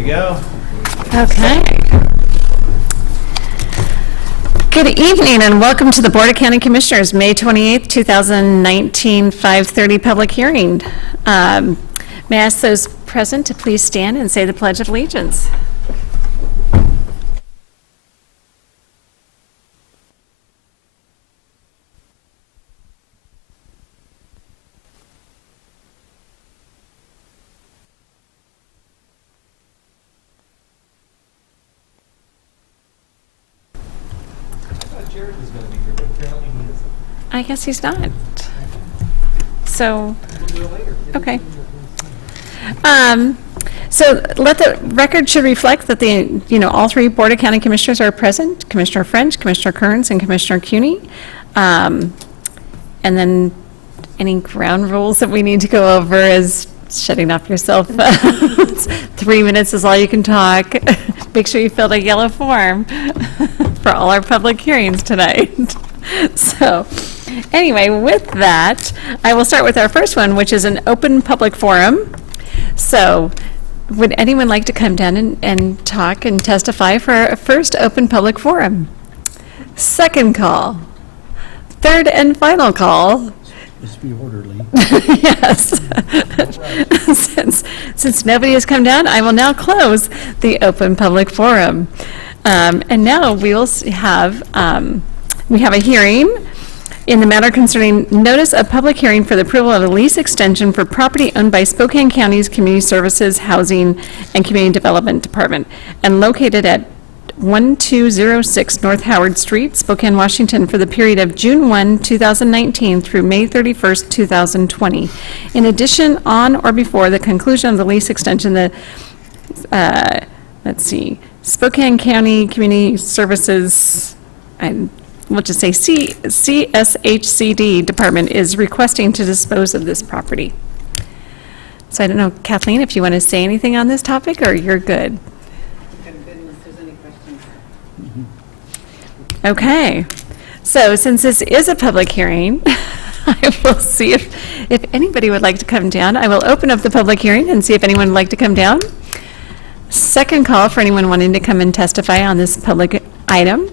we go. Okay. Good evening and welcome to the Board of County Commissioners, May 28th, 2019, 5:30 public hearing. May I ask those present to please stand and say the Pledge of Allegiance. Jared was going to be here, but apparently he isn't. I guess he's not. So, We'll do it later. okay. So let the record should reflect that all three Board of County Commissioners are present, Commissioner French, Commissioner Kearns, and Commissioner Cuney. And then any ground rules that we need to go over is shutting off your cell phones. 3 minutes is all you can talk. Make sure you fill a yellow form for all our public hearings tonight. So anyway, with that, I will start with our first one, which is an open public forum. So would anyone like to come down and talk and testify for our first open public forum? Second call. Third and final call. Just be orderly. Yes. Since nobody has come down, I will now close the open public forum. And now we will have a hearing in the matter concerning notice of public hearing for the approval of a lease extension for property owned by Spokane County's Community Services, Housing, and Community Development Department and located at 1206 North Howard Street, Spokane, Washington, for the period of June 1, 2019 through May 31st, 2020. In addition, on or before the conclusion of the lease extension, the, Spokane County Community Services, we'll just say CSHCD Department is requesting to dispose of this property. So I don't know, Kathleen, if you want to say anything on this topic, or you're good. Okay, so since this is a public hearing, I will see if anybody would like to come down. I will open up the public hearing and see if anyone would like to come down. Second call for anyone wanting to come and testify on this public item.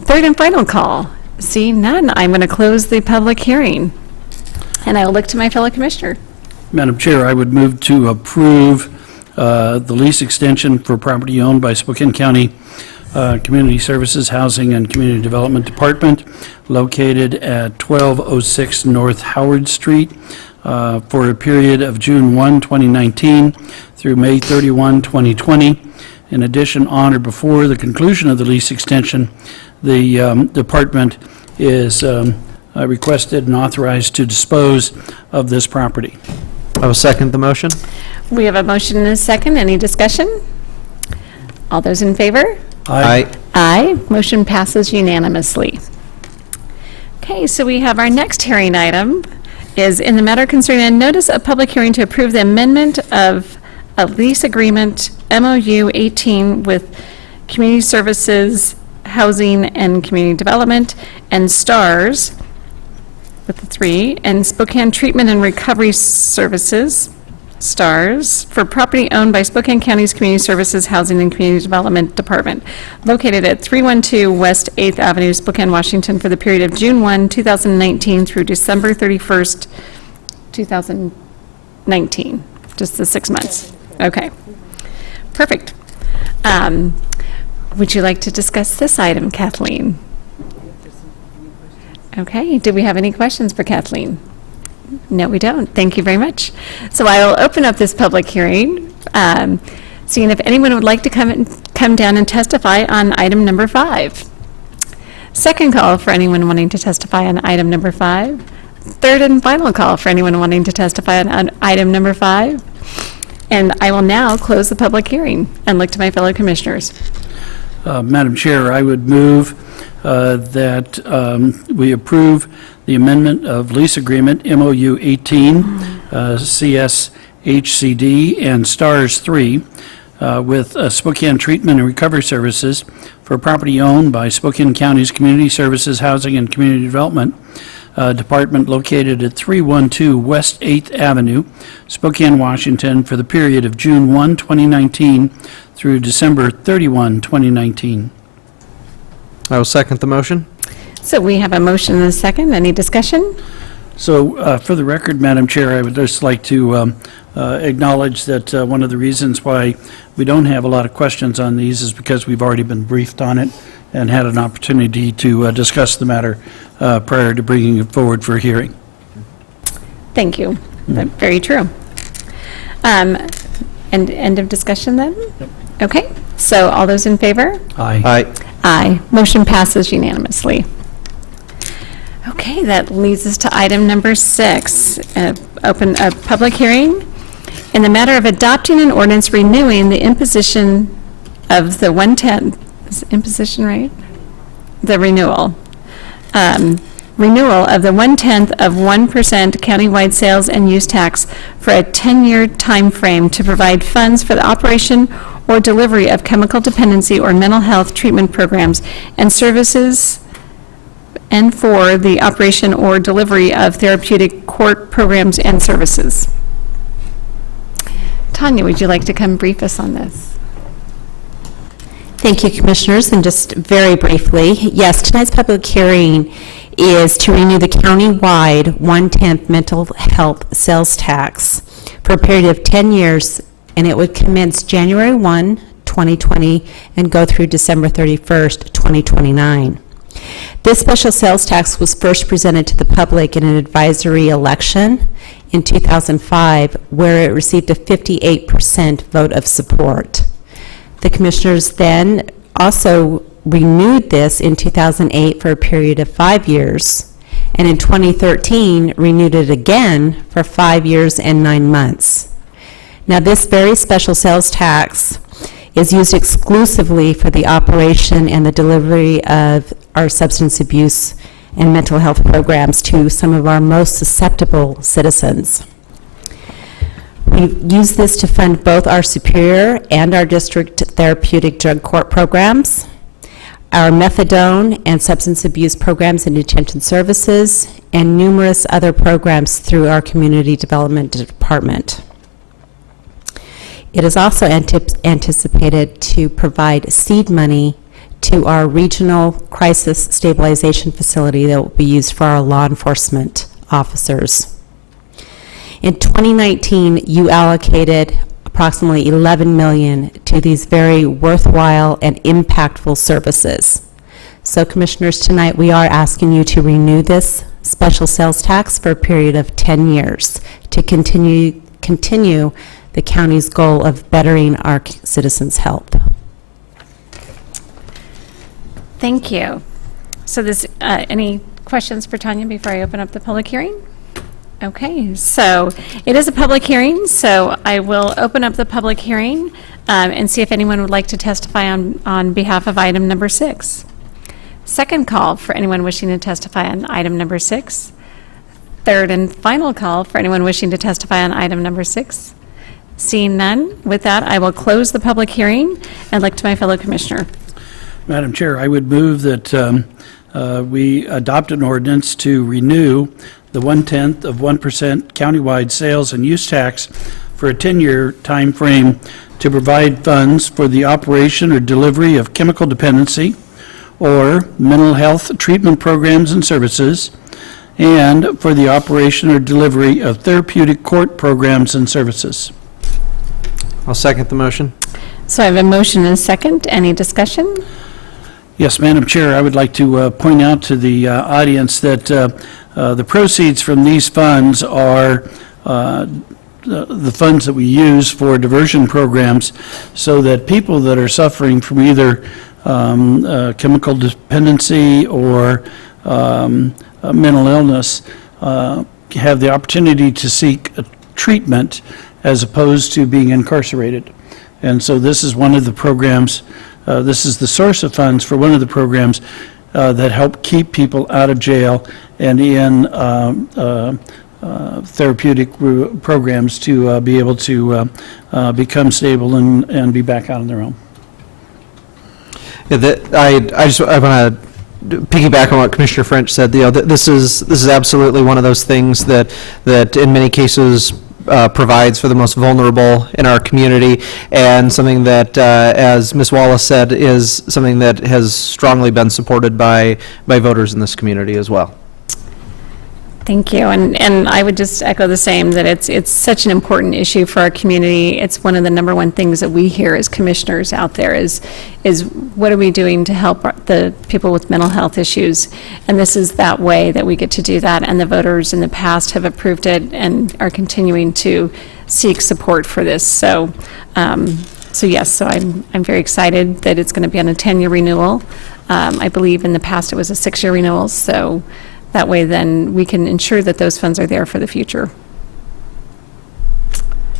Third and final call. Seeing none, I'm going to close the public hearing. And I will look to my fellow commissioner. Madam Chair, I would move to approve the lease extension for property owned by Spokane County Community Services, Housing, and Community Development Department located at 1206 North Howard Street for a period of June 1, 2019 through May 31, 2020. In addition, on or before the conclusion of the lease extension, the department is requested and authorized to dispose of this property. I will second the motion. We have a motion and a second. Any discussion? All those in favor? Aye. Aye. Motion passes unanimously. Okay, so we have our next hearing item is in the matter concerning a notice of public hearing to approve the amendment of a lease agreement MOU 18 with Community Services, Housing, and Community Development and STARS with the three, and Spokane Treatment and Recovery Services, STARS, for property owned by Spokane County's Community Services, Housing, and Community Development Department, located at 312 West 8th Avenue, Spokane, Washington, for the period of June 1, 2019 through December 31st, 2019, just the 6 months. Okay, perfect. Would you like to discuss this item, Kathleen? Okay, do we have any questions for Kathleen? No, we don't. Thank you very much. So I will open up this public hearing, seeing if anyone would like to come down and testify on item number 5. Second call for anyone wanting to testify on item number 5. Third and final call for anyone wanting to testify on item number 5. And I will now close the public hearing and look to my fellow commissioners. Madam Chair, I would move that we approve the amendment of lease agreement MOU 18 CSHCD and STARS 3 with Spokane Treatment and Recovery Services for property owned by Spokane County's Community Services, Housing, and Community Development Department located at 312 West 8th Avenue, Spokane, Washington, for the period of June 1, 2019 through December 31, 2019. I will second the motion. So we have a motion and a second. Any discussion? So, for the record, Madam Chair, I would just like to acknowledge that one of the reasons why we don't have a lot of questions on these is because we've already been briefed on it and had an opportunity to discuss the matter prior to bringing it forward for hearing. Thank you. Very true. And end of discussion then? Okay, so all those in favor? Aye. Aye. Aye. Motion passes unanimously. Okay, that leads us to item number 6, open a public hearing in the matter of adopting an ordinance renewing the imposition of the 1/10, is imposition right? The renewal. Renewal of the 1/10 of 1% countywide sales and use tax for a 10-year time frame to provide funds for the operation or delivery of chemical dependency or mental health treatment programs and services, and for the operation or delivery of therapeutic court programs and services. Tanya, would you like to come brief us on this? Thank you, Commissioners, and just very briefly, yes, tonight's public hearing is to renew the county-wide 1/10 mental health sales tax for a period of 10 years, and it would commence January 1, 2020, and go through December 31st, 2029. This special sales tax was first presented to the public in an advisory election in 2005, where it received a 58% vote of support. The Commissioners then also renewed this in 2008 for a period of 5 years, and in 2013 renewed it again for 5 years and 9 months. Now, this very special sales tax is used exclusively for the operation and the delivery of our substance abuse and mental health programs to some of our most susceptible citizens. We use this to fund both our Superior and our District Therapeutic Drug Court programs, our methadone and substance abuse programs and detention services, and numerous other programs through our Community Development Department. It is also anticipated to provide seed money to our regional crisis stabilization facility that will be used for our law enforcement officers. In 2019, you allocated approximately $11 million to these very worthwhile and impactful services. So, Commissioners, tonight we are asking you to renew this special sales tax for a period of 10 years to continue the county's goal of bettering our citizens' health. Thank you. So this, any questions for Tanya before I open up the public hearing? Okay, so it is a public hearing, so I will open up the public hearing and see if anyone would like to testify on behalf of item number 6. Second call for anyone wishing to testify on item number 6. Third and final call for anyone wishing to testify on item number 6. Seeing none, with that, I will close the public hearing and look to my fellow commissioner. Madam Chair, I would move that we adopt an ordinance to renew the 1/10 of 1% countywide sales and use tax for a 10-year time frame to provide funds for the operation or delivery of chemical dependency or mental health treatment programs and services, and for the operation or delivery of therapeutic court programs and services. I'll second the motion. So I have a motion and a second. Any discussion? Yes, Madam Chair, I would like to point out to the audience that the proceeds from these funds are the funds that we use for diversion programs so that people that are suffering from either chemical dependency or mental illness have the opportunity to seek treatment as opposed to being incarcerated. And so this is one of the programs, this is the source of funds for one of the programs that help keep people out of jail and in therapeutic programs to be able to become stable and be back out on their own. Yeah, I want to piggyback on what Commissioner French said, this is absolutely one of those things that in many cases provides for the most vulnerable in our community, and something that, as Ms. Wallace said, is something that has strongly been supported by voters in this community as well. Thank you, and I would just echo the same, that it's such an important issue for our community. It's one of the number one things that we hear as commissioners out there is what are we doing to help the people with mental health issues? And this is that way that we get to do that, and the voters in the past have approved it and are continuing to seek support for this. So, yes, I'm very excited that it's going to be on a 10-year renewal. I believe in the past it was a 6-year renewal, so that way, then, we can ensure that those funds are there for the future.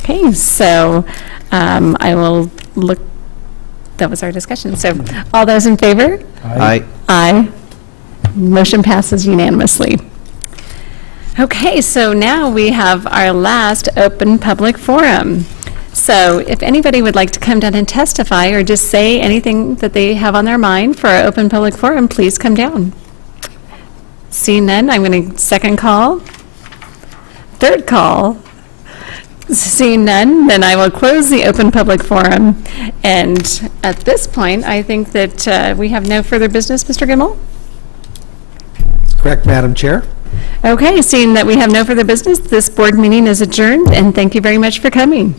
Okay, so I will look, that was our discussion. So all those in favor? Aye. Aye. Motion passes unanimously. Okay, so now we have our last open public forum. So if anybody would like to come down and testify or just say anything that they have on their mind for our open public forum, please come down. Seeing none, I'm going to second call. Third call. Seeing none, then I will close the open public forum. And at this point, I think that we have no further business, Mr. Gimmel? That's correct, Madam Chair. Okay, seeing that we have no further business, this board meeting is adjourned, and thank you very much for coming.